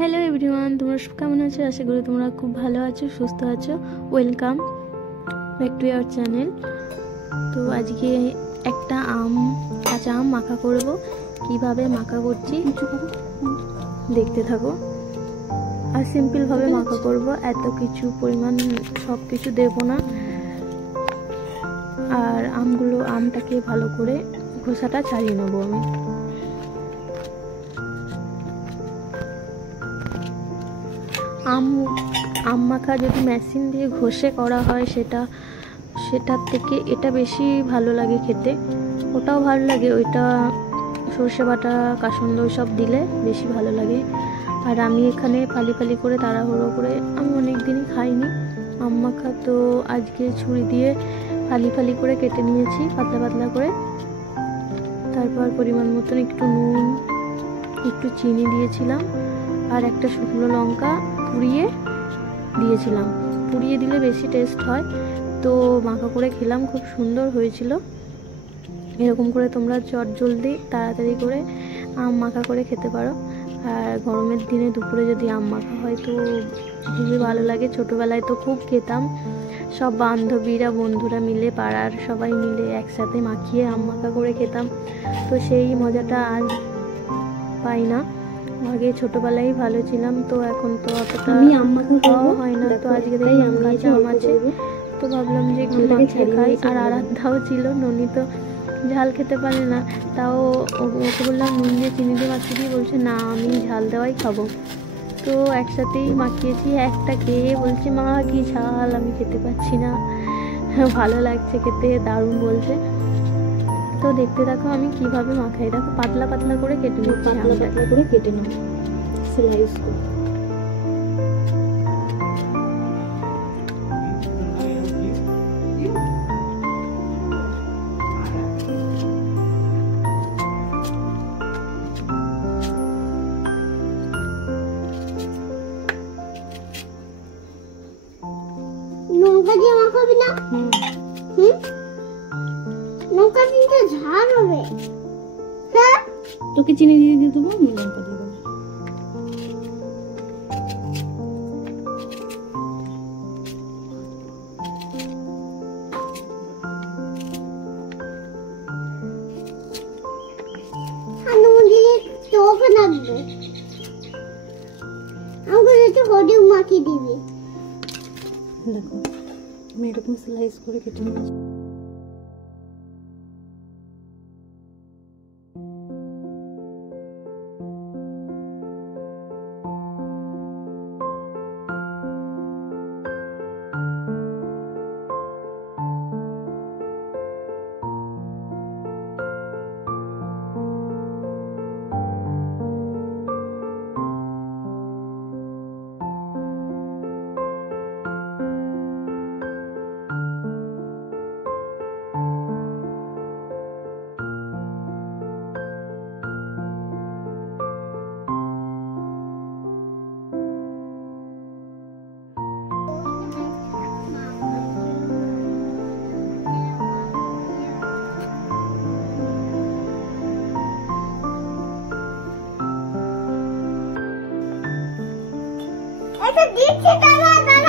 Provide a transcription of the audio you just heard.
Hello everyone, তোমরা সব কেমন আছো? আশা করি তোমরা খুব ভালো আছো, সুস্থ আছো। Welcome back to our channel. তো আজকে একটা কাঁচা আম মাখা করব। কিভাবে মাখা করছি দেখতে থাকো। আর সিম্পলভাবে মাখা করব, এত কিছু পরিমাণ সব কিছু দেবো না। আর আমটাকে ভালো করে খোসাটা ছাড়িয়ে নেবো আমি। আম মাখা যদি মেশিন দিয়ে ঘষে করা হয় সেটার থেকে এটা বেশি ভালো লাগে খেতে। ওটাও ভালো লাগে, ওইটা সর্ষে বাটা কাসন্দ সব দিলে বেশি ভালো লাগে। আর আমি এখানে ফালি করে তাড়াহুড়ো করে আমি অনেক দিনই খাইনি আম মাখা, তো আজকে ছুরি দিয়ে ফালি করে কেটে নিয়েছি পাতলা করে। তারপর পরিমাণ মতন একটু নুন, একটু চিনি দিয়েছিলাম, আর একটা শুকনো লঙ্কা পুড়িয়ে দিয়েছিলাম। পুড়িয়ে দিলে বেশি টেস্ট হয়। তো মাখা করে খেলাম, খুব সুন্দর হয়েছিল। এরকম করে তোমরা জলদি তাড়াতাড়ি করে আম মাখা করে খেতে পারো। আর গরমের দিনে দুপুরে যদি আম মাখা হয় তো খুবই ভালো লাগে। ছোটোবেলায় তো খুব খেতাম, সব বান্ধবীরা বন্ধুরা মিলে, পাড়ার সবাই মিলে একসাথে মাখিয়ে আম মাখা করে খেতাম। তো সেই মজাটা আর পাই না। আগে ছোটবেলায় ভালো ছিলাম, তো এখন তো অতটা খাওয়া হয় না। তো আজকে দেখি কাঁচা আম আছে, তো ভাবলাম যে একটু মাখিয়ে খাই। আর আরাধ্যাও ছিল, ননি তো ঝাল খেতে পারে না, তাও ওকে বললাম নুন দিয়ে চিনি দিয়ে মাখিয়ে দিয়ে, বলছে না আমি ঝাল দেওয়াই খাবো। তো একসাথেই মাখিয়েছি। একটা খেয়ে বলছে মা কি ঝাল, আমি খেতে পাচ্ছি না, ভালো লাগছে খেতে, দারুণ বলছে। তো দেখতে দেখো আমি কিভাবে মাখাই। দেখো পাতলা করে কেটে নিচ্ছি, পাতলা করে কেটে নাও, স্লাইস করে। লঙ্কা দিয়ে মাখাবি না? লঙ্কা দিলে ঝাল হবে। হ্যাঁ, তোকে চিনি দিয়ে দেবো, আমি লঙ্কা দিয়ে দেবো। তোকে লাগবে, আমাকে একটু হলুদ মাখিয়ে দিবি। দেখো আমি এরকম স্লাইস করে কেটে নিচ্ছি। এটা দিচ্ছি, দাঁড়া।